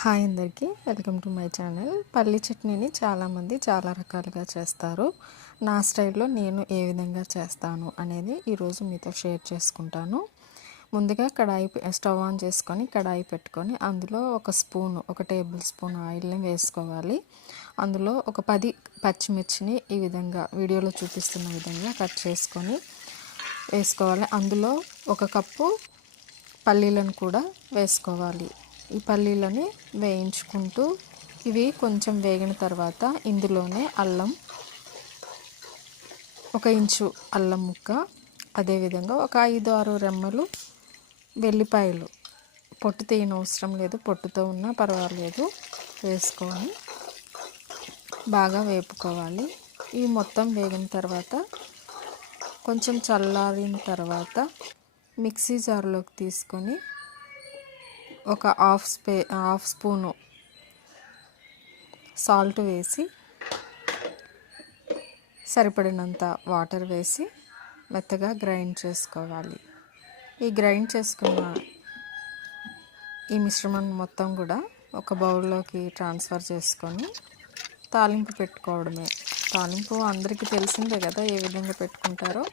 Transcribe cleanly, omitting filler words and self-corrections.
Hi అందరికీ, welcome to my channel. పల్లి చట్నీని చాలామంది చాలా రకాలుగా చేస్తారు. నా స్టైల్లో నేను ఏ విధంగా చేస్తాను అనేది ఈరోజు మీతో షేర్ చేసుకుంటాను. ముందుగా స్టవ్ ఆన్ చేసుకొని కడాయి పెట్టుకొని అందులో ఒక టేబుల్ స్పూన్ ఆయిల్ని వేసుకోవాలి. అందులో ఒక 10 పచ్చిమిర్చిని ఈ విధంగా వీడియోలో చూపిస్తున్న విధంగా కట్ చేసుకొని వేసుకోవాలి. అందులో 1 కప్పు పల్లీలను కూడా వేసుకోవాలి. ఈ పల్లీలని వేయించుకుంటూ ఇవి కొంచెం వేగిన తర్వాత ఇందులోనే అల్లం, 1 ఇంచు అల్లం ముక్క, అదేవిధంగా ఒక 5-6 రెమ్మలు వెల్లిపాయలు, పొట్టు తీయనవసరం లేదు, పొట్టుతో ఉన్నా పర్వాలేదు, వేసుకొని బాగా వేపుకోవాలి. ఇవి మొత్తం వేగిన తర్వాత కొంచెం చల్లారిన తర్వాత మిక్సీ జార్లోకి తీసుకొని ఒక హాఫ్ స్పూను సాల్ట్ వేసి సరిపడినంత వాటర్ వేసి మెత్తగా గ్రైండ్ చేసుకోవాలి. ఈ గ్రైండ్ చేసుకున్న ఈ మిశ్రమం మొత్తం కూడా ఒక బౌల్లోకి ట్రాన్స్ఫర్ చేసుకొని తాలింపు పెట్టుకోవడమే. తాలింపు అందరికీ తెలిసిందే కదా, ఏ విధంగా పెట్టుకుంటారో.